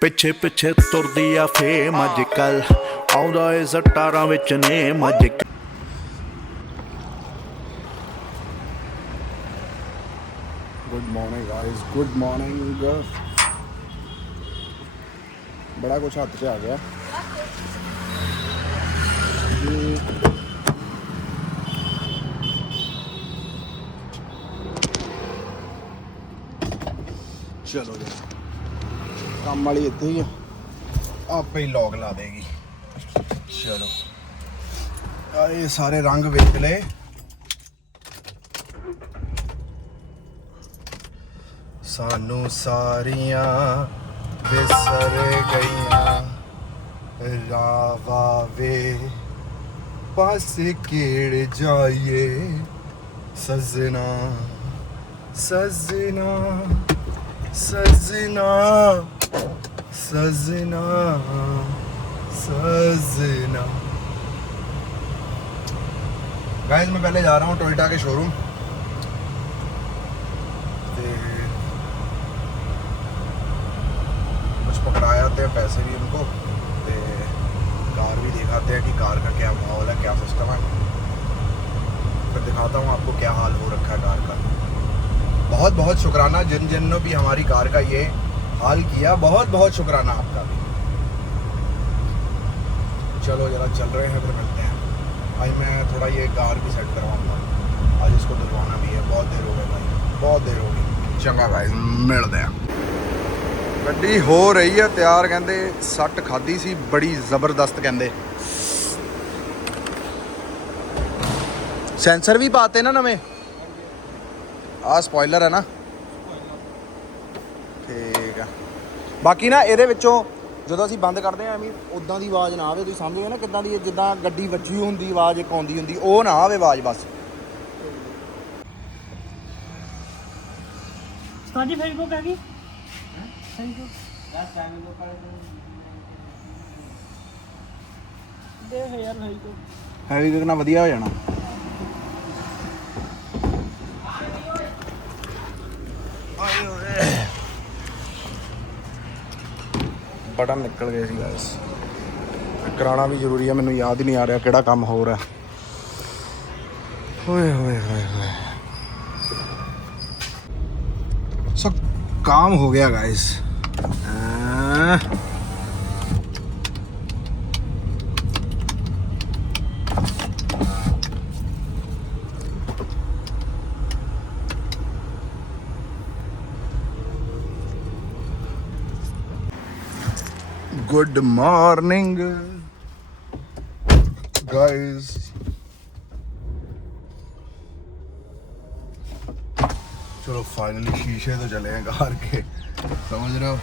ਪਿੱਛੇ ਪਿੱਛੇ ਤੁਰਦੀ ਆ ਫੇਮ ਅੱਜ ਕੱਲ ਆਉਂਦਾ ਏ ਸਟਾਰਾਂ ਵਿੱਚ ਨੇਮ ਅੱਜ good morning guys, good morning. बड़ा कुछ हाथ पे आ गया चलो जी, काम वाली इतनी ही आप ही लॉक ला देगी। चलो ये सारे रंग वेच ले। सानू सारियां विसर गईयां रावा वे पास केड़ जाइए सजना सजना सजना सजना सजना। गाइस मैं पहले जा रहा हूँ टोयोटा के शोरूम, कुछ पकड़ा आते हैं पैसे भी उनको, तो कार भी दिखाते हैं कि कार का क्या माहौल है, क्या सिस्टम है। फिर दिखाता हूँ आपको क्या हाल हो रखा है कार का। बहुत बहुत शुक्राना जिन ने भी हमारी कार का ये हाल किया, बहुत बहुत शुक्राना आपका भी। चलो जरा चल रहे हैं, फिर मिलते हैं। भाई मैं थोड़ा ये कार भी सेट करवाऊँगा, आज इसको धुलवाना भी है। बहुत देर हो गई भाई, बहुत देर हो गई। चंगा भाई मिलते हैं। ਗੱਡੀ ਹੋ ਰਹੀ ਹੈ ਤਿਆਰ, ਕਹਿੰਦੇ ਸੱਟ ਖਾਦੀ ਸੀ ਬੜੀ ਜ਼ਬਰਦਸਤ। ਕਹਿੰਦੇ ਸੈਂਸਰ ਵੀ ਪਾਤੇ ਨਾ ਨਵੇਂ, ਆਹ ਸਪੋਇਲਰ ਹੈ ਨਾ, ਠੀਕ ਆ। ਬਾਕੀ ਨਾ ਇਹਦੇ ਵਿੱਚੋਂ ਜਦੋਂ ਅਸੀਂ ਬੰਦ ਕਰਦੇ ਆ ਐਵੇਂ ਉਦਾਂ ਦੀ ਆਵਾਜ਼ ਨਾ ਆਵੇ, ਤੁਸੀਂ ਸਮਝਦੇ ਨਾ ਕਿੱਦਾਂ ਦੀ, ਜਿੱਦਾਂ ਗੱਡੀ ਵੱਜੀ ਹੁੰਦੀ ਆਵਾਜ਼ ਇੱਕ ਆਉਂਦੀ ਹੁੰਦੀ, ਉਹ ਨਾ ਆਵੇ ਆਵਾਜ਼ ਬਸ। ਸਾਡੀ ਫੇਸਬੁੱਕ ਹੈਗੀ ਦੇਖ ਯਾਰ ਭਾਈ ਕੋ ਹੈਵੀ ਕਿੰਨਾ ਵਧੀਆ ਹੋ ਜਾਣਾ। ਬਟਨ ਨਿਕਲ ਗਏ ਸੀ ਗਾਇਸ, ਕਰਾਉਣਾ ਵੀ ਜ਼ਰੂਰੀ ਹੈ। ਮੈਨੂੰ ਯਾਦ ਹੀ ਨਹੀਂ ਆ ਰਿਹਾ ਕਿਹੜਾ ਕੰਮ ਹੋ ਰਿਹਾ। ਓਏ ਹੋਏ ਹੋਏ ਹੋਏ, ਸੋ काम हो गया गाइस। Good morning guys. चलो फाइनली शीशे तो चले हैं कार के, समझ रहे हो।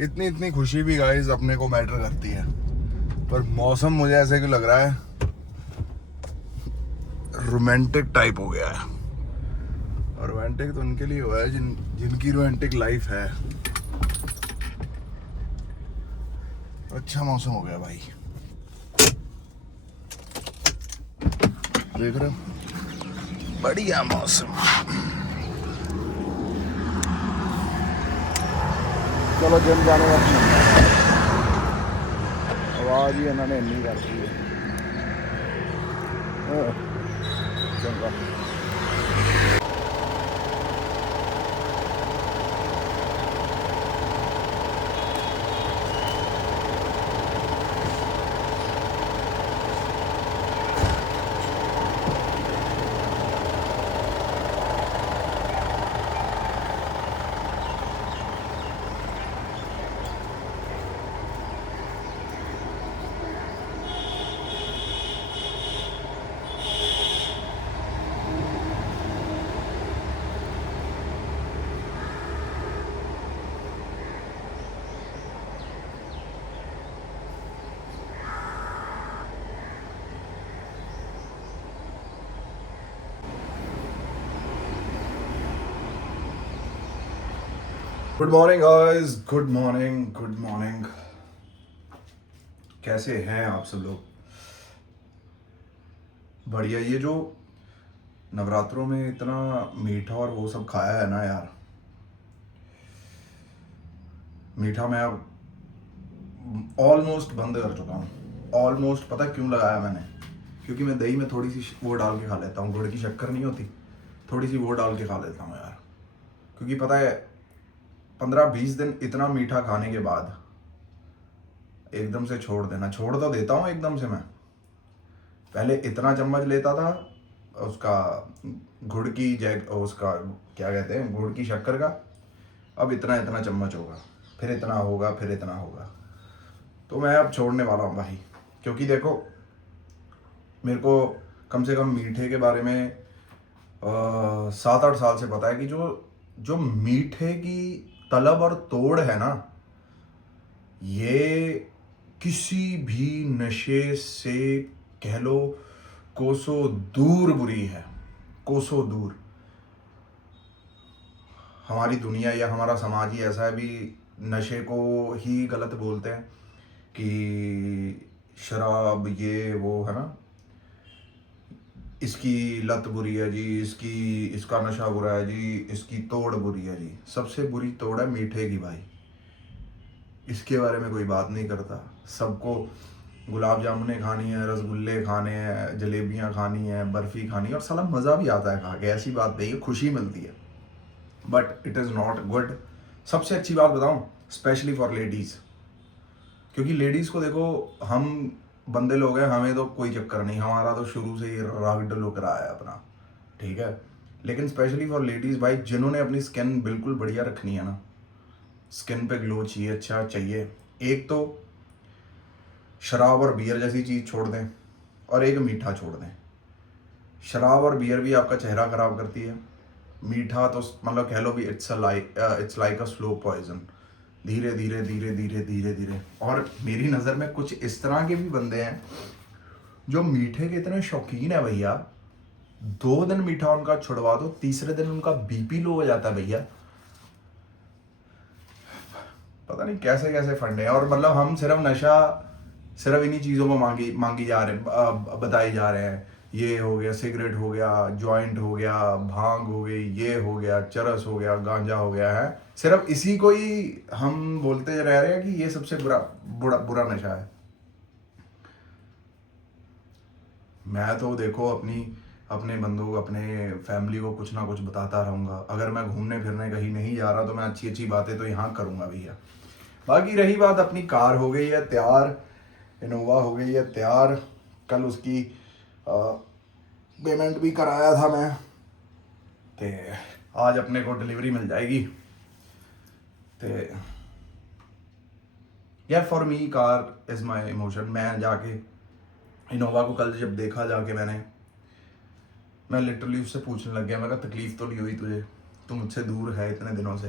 इतनी इतनी खुशी भी गाइस अपने को मैटर करती है, पर मौसम मुझे ऐसे क्यों लग रहा है रोमांटिक टाइप हो गया है। और रोमांटिक तो उनके लिए हुआ है जिनकी रोमांटिक लाइफ है। अच्छा मौसम हो गया भाई, देख रहे हो, बढ़िया मौसम। चलो जिम जाने वाली आवाज़ ही इन्होंने इन्नी कर दी है। चंगा good morning guys, good morning, good morning. कैसे हैं आप सब लोग? बढ़िया। ये जो नवरात्रों में इतना मीठा और वो सब खाया है ना यार, मीठा मैं अब ऑलमोस्ट बंद कर चुका हूँ। ऑलमोस्ट, पता क्यों लगाया मैंने? क्योंकि मैं दही में थोड़ी सी वो डाल के खा लेता हूँ, गुड़ की शक्कर नहीं होती, थोड़ी सी वो डाल के खा लेता हूँ यार। क्योंकि पता है 15-20 दिन इतना मीठा खाने के बाद एकदम से छोड़ तो देता हूँ एकदम से। मैं पहले इतना चम्मच लेता था उसका गुड़ की उसका क्या कहते हैं, गुड़ की शक्कर का, अब इतना इतना चम्मच होगा, फिर इतना होगा, फिर इतना होगा। तो मैं अब छोड़ने वाला हूँ भाई। क्योंकि देखो मेरे को कम से कम मीठे के बारे में 7-8 साल से पता है कि जो मीठे की तलब और तोड़ है ना, ये किसी भी नशे से कह लो कोसों दूर बुरी है, कोसों दूर। हमारी दुनिया या हमारा समाज ही ऐसा है भी, नशे को ही गलत बोलते हैं कि शराब ये वो है ना, इसकी लत बुरी है जी, इसका नशा बुरा है जी, इसकी तोड़ बुरी है जी। सबसे बुरी तोड़ है मीठे की भाई। इसके बारे में कोई बात नहीं करता। सबको गुलाब जामुने खानी है, रसगुल्ले खाने हैं, जलेबियाँ खानी है, बर्फ़ी खानी है, और साला मज़ा भी आता है खा के, ऐसी बात नहीं है, खुशी मिलती है, but it is not good. सबसे अच्छी बात बताऊँ, स्पेशली फॉर लेडीज़, क्योंकि लेडीज़ को देखो, हम बंदे लोग हैं, हमें तो कोई चक्कर नहीं, हमारा तो शुरू से ही रागड लुक रहा है अपना, ठीक है। लेकिन स्पेशली फॉर लेडीज़ भाई, जिन्होंने अपनी स्किन बिल्कुल बढ़िया रखनी है ना, स्किन पे ग्लो चाहिए, अच्छा चाहिए, एक तो शराब और बियर जैसी चीज़ छोड़ दें, और एक मीठा छोड़ दें। शराब और बियर भी आपका चेहरा ख़राब करती है, मीठा तो मतलब कह लो भी it's like a slow poison, धीरे धीरे धीरे धीरे धीरे धीरे। और मेरी नज़र में कुछ इस तरह के भी बंदे हैं जो मीठे के इतने शौकीन है भैया, 2 दिन मीठा उनका छुड़वा दो, तीसरे दिन उनका बीपी लो हो जाता है भैया। पता नहीं कैसे कैसे फंडे हैं। और मतलब हम सिर्फ नशा सिर्फ इन्हीं चीज़ों को मांगी जा रहे हैं, बताए जा रहे हैं। ये हो गया, सिगरेट हो गया, जॉइंट हो गया, भांग हो गई, ये हो गया, चरस हो गया, गांजा हो गया है, सिर्फ इसी को ही हम बोलते रह रहे हैं कि ये सबसे बुरा नशा है। मैं तो देखो अपने बंदों को, अपने फैमिली को कुछ ना कुछ बताता रहूँगा। अगर मैं घूमने फिरने कहीं नहीं जा रहा तो मैं अच्छी अच्छी बातें तो यहाँ करूँगा भैया। बाकी रही बात, अपनी कार हो गई है तैयार, इनोवा हो गई है तैयार। कल उसकी पेमेंट भी कराया था मैं, तो आज अपने को डिलीवरी मिल जाएगी। तो यार for me car is my emotion. मैं जाके इनोवा को कल जब देखा जाके मैं लिटरली उससे पूछने लग गया, मैं कहा तकलीफ़ तो नहीं हुई तुझे? तू मुझसे दूर है इतने दिनों से,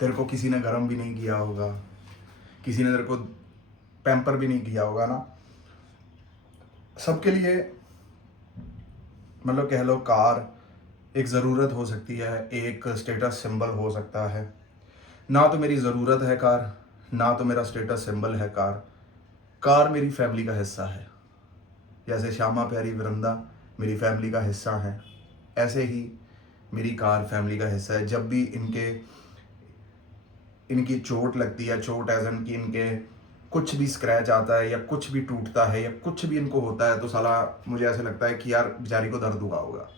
तेरे को किसी ने गर्म भी नहीं किया होगा, किसी ने तेरे को पैम्पर भी नहीं किया होगा ना। सबके लिए मतलब कह लो कार एक ज़रूरत हो सकती है, एक स्टेटस सिंबल हो सकता है। ना तो मेरी ज़रूरत है कार, ना तो मेरा स्टेटस सिंबल है कार। कार मेरी फैमिली का हिस्सा है। जैसे श्यामा प्यारी वृंदा मेरी फैमिली का हिस्सा है, ऐसे ही मेरी कार फैमिली का हिस्सा है। जब भी इनकी चोट लगती है, चोट एज एन कि इनके कुछ भी स्क्रैच आता है या कुछ भी टूटता है या कुछ भी इनको होता है, तो साला मुझे ऐसे लगता है कि यार बेचारी को दर्द हुआ होगा।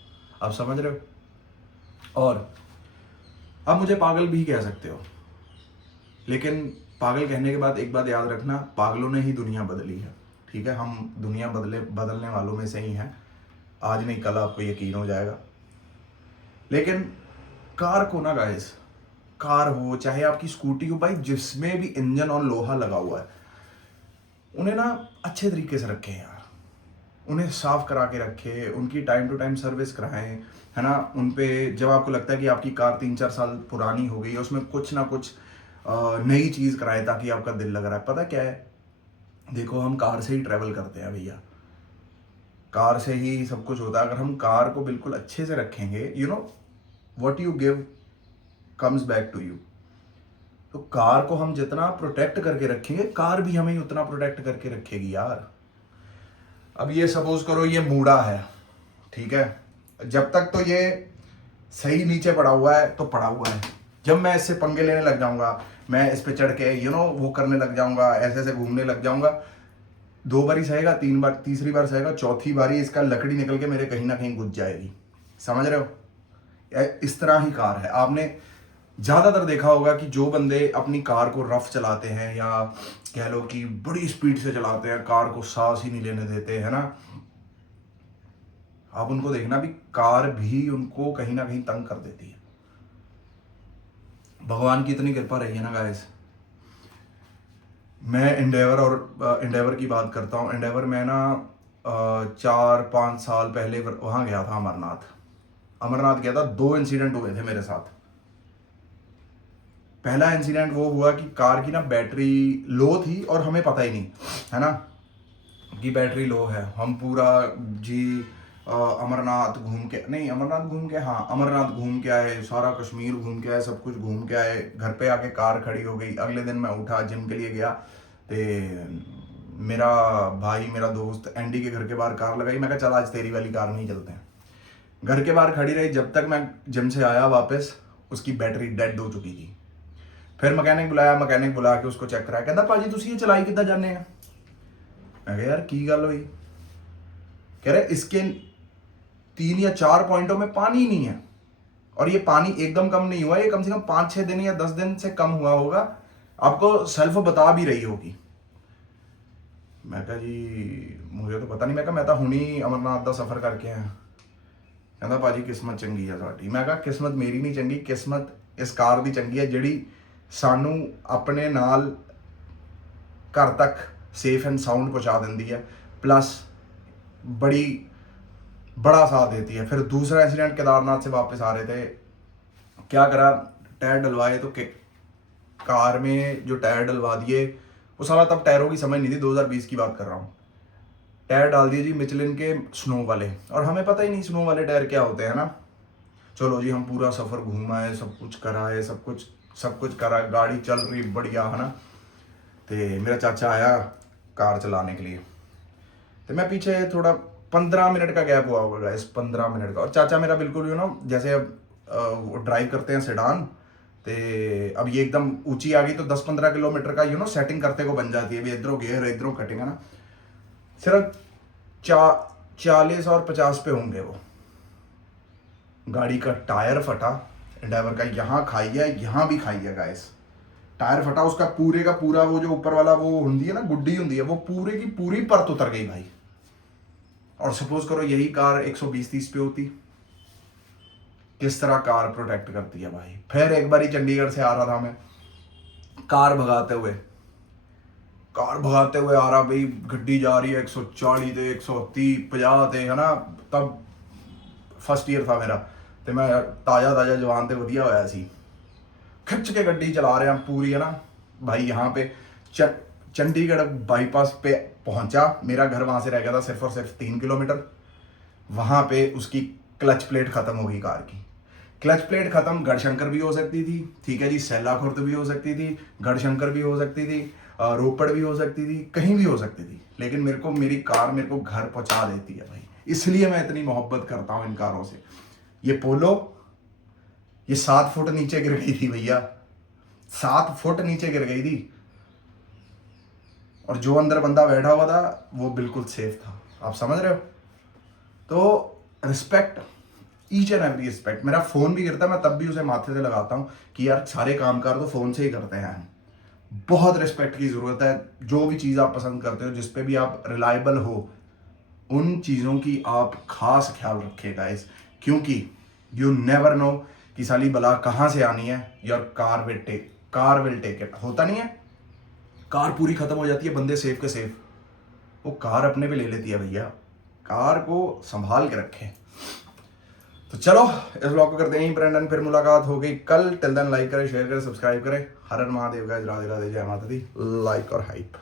आप समझ रहे हो? और आप मुझे पागल भी कह सकते हो, लेकिन पागल कहने के बाद एक बात याद रखना, पागलों ने ही दुनिया बदली है, ठीक है। हम दुनिया बदलने वालों में से ही हैं। आज नहीं कल आपको यकीन हो जाएगा। लेकिन कार को ना गाइस, कार हो चाहे आपकी स्कूटी हो भाई, जिसमें भी इंजन और लोहा लगा हुआ है, उन्हें ना अच्छे तरीके से रखें यार, उन्हें साफ करा के रखें, उनकी टाइम टू टाइम सर्विस कराएं, है ना। उन पे जब आपको लगता है कि आपकी कार 3-4 साल पुरानी हो गई है, उसमें कुछ ना कुछ नई चीज़ कराएं ताकि आपका दिल लग रहा है। पता क्या है, देखो हम कार से ही ट्रैवल करते हैं भैया, कार से ही सब कुछ होता है। अगर हम कार को बिल्कुल अच्छे से रखेंगे, you know what you give comes back to you. तो कार को हम जितना प्रोटेक्ट करके रखेंगे, कार भी हमें उतना प्रोटेक्ट करके रखेगी यार। अब ये सपोज करो ये मूड़ा है, ठीक है, जब तक तो ये सही नीचे पड़ा हुआ है तो पड़ा हुआ है। जब मैं इससे पंगे लेने लग जाऊंगा, मैं इस पे चढ़ के वो करने लग जाऊंगा, ऐसे ऐसे घूमने लग जाऊंगा। 2 बारी सहेगा, 3 बार, तीसरी बार सहेगा, चौथी बारी इसका लकड़ी निकल के मेरे कहीं ना कहीं घुस जाएगी। समझ रहे हो? इस तरह ही कार है। आपने ज़्यादातर देखा होगा कि जो बंदे अपनी कार को रफ चलाते हैं या कह लो कि बड़ी स्पीड से चलाते हैं, कार को सांस ही नहीं लेने देते, है ना, आप उनको देखना भी कार भी उनको कहीं ना कहीं तंग कर देती है। भगवान की इतनी कृपा रही है ना गाइस। मैं इंडेवर की बात करता हूँ। इंडेवर में ना 4-5 साल पहले वहाँ गया था, अमरनाथ गया था। 2 इंसिडेंट हुए थे मेरे साथ। पहला इंसिडेंट वो हुआ कि कार की ना बैटरी लो थी और हमें पता ही नहीं, है ना, कि बैटरी लो है। हम पूरा जी अमरनाथ घूम के आए, सारा कश्मीर घूम के आए, सब कुछ घूम के आए। घर पे आके कार खड़ी हो गई। अगले दिन मैं उठा, जिम के लिए गया, तो मेरा भाई, मेरा दोस्त एंडी के घर के बाहर कार लगाई। मैं कहा चल आज तेरी वाली कार में ही चलते हैं। घर के बाहर खड़ी रही। जब तक मैं जिम से आया वापस, उसकी बैटरी डेड हो चुकी थी। फिर मैकेनिक बुला के उसको चेक कराया। कहता भाजी तुसी ये चलाई कितना जाने हैं? मैं कहा यार की गल हुई? कह रहे इसके 3 या 4 पॉइंटों में पानी ही नहीं है, और ये पानी एकदम कम नहीं हुआ, ये कम से कम 5-6 दिन या 10 दिन से कम हुआ होगा। आपको सेल्फ बता भी रही होगी। मैं कहा जी मुझे तो पता नहीं। मैं तो हुणी अमरनाथ का सफर करके आया। कहता भाजी किस्मत चंगी है साडी। मैं कहा किस्मत मेरी नहीं चंगी, किस्मत इस कार की चंगी है जिहड़ी सानू अपने नाल घर तक सेफ एंड साउंड पहुंचा देती है, प्लस बड़ा साथ देती है। फिर दूसरा इंसिडेंट, केदारनाथ से वापस आ रहे थे, क्या करा, टायर डलवाए। तो कार में जो टायर डलवा दिए, वो साला तब टायरों की समझ नहीं थी, 2020 की बात कर रहा हूँ। टायर डाल दिए जी मिचलिन के स्नो वाले, और हमें पता ही नहीं स्नो वाले टायर क्या होते हैं ना। चलो जी हम पूरा सफ़र घूमा है, सब कुछ करा है, सब कुछ करा, गाड़ी चल रही बढ़िया, है ना। तो मेरा चाचा आया कार चलाने के लिए, तो मैं पीछे थोड़ा 15 मिनट का गैप हुआ होगा इस 15 मिनट का। और चाचा मेरा बिल्कुल जैसे अब ड्राइव करते हैं सेडान, तो अब ये एकदम ऊंची आ गई तो 10-15 किलोमीटर का सेटिंग करते को बन जाती है। भी इधरों गेयर, इधरों कटिंग, है ना। सिर्फ 40 और 50 पे होंगे वो। गाड़ी का टायर फटा, ड्राइवर का यहाँ खाई है, यहाँ भी खाई है गाइस। टायर फटा, उसका पूरे का पूरा वो जो ऊपर वाला वो होती है ना, गुड्डी होती है, वो पूरे की पूरी परत उतर गई भाई। और सपोज करो यही कार 120-130 पे होती, किस तरह कार प्रोटेक्ट करती है भाई। फिर एक बार चंडीगढ़ से आ रहा था मैं, कार भगाते हुए आ रहा भाई। गड्डी जा रही है 140 ते 130 50 ते, है ना। तब फर्स्ट ईयर था मेरा, तो मैं ताज़ा जवान ते वधिया होया सी। खिंच के गड्डी चला रहे हैं पूरी, है ना भाई। यहाँ पे चंडीगढ़ बाईपास पे पहुंचा। मेरा घर वहाँ से रह गया था सिर्फ और सिर्फ 3 किलोमीटर। वहाँ पे उसकी क्लच प्लेट ख़त्म हो गई कार की। क्लच प्लेट ख़त्म गढ़शंकर भी हो सकती थी, ठीक है जी, सैला खुर्द भी हो सकती थी, गढ़शंकर भी हो सकती थी, रोपड़ भी हो सकती थी, कहीं भी हो सकती थी, लेकिन मेरी कार मेरे को घर पहुँचा देती है भाई। इसलिए मैं इतनी मोहब्बत करता हूँ इन कारों से। ये पोलो, ये 7 फुट नीचे गिर गई थी भैया, 7 फुट नीचे गिर गई थी, और जो अंदर बंदा बैठा हुआ था वो बिल्कुल सेफ था। आप समझ रहे हो? तो respect, each and every respect. मेरा फ़ोन भी गिरता है, मैं तब भी उसे माथे से लगाता हूँ कि यार सारे कामकार तो फ़ोन से ही करते हैं। बहुत रिस्पेक्ट की ज़रूरत है। जो भी चीज़ आप पसंद करते हो, जिस पे भी आप रिलायबल हो, उन चीज़ों की आप खास ख्याल रखिएगा इस, क्योंकि यू नेवर नो कि साली बला कहाँ से आनी है। Your car will take it. होता नहीं है, कार पूरी ख़त्म हो जाती है, बंदे सेफ के सेफ, वो कार अपने पे ले लेती है भैया। कार को संभाल के रखें। तो चलो इस ब्लॉग को करते हैं ब्रेंडन, फिर मुलाकात हो गई कल। टिल देन लाइक करें, शेयर करें, सब्सक्राइब करें। हर हर महादेव गाइस, राधे राधे, जय माता दी। लाइक और हाइप।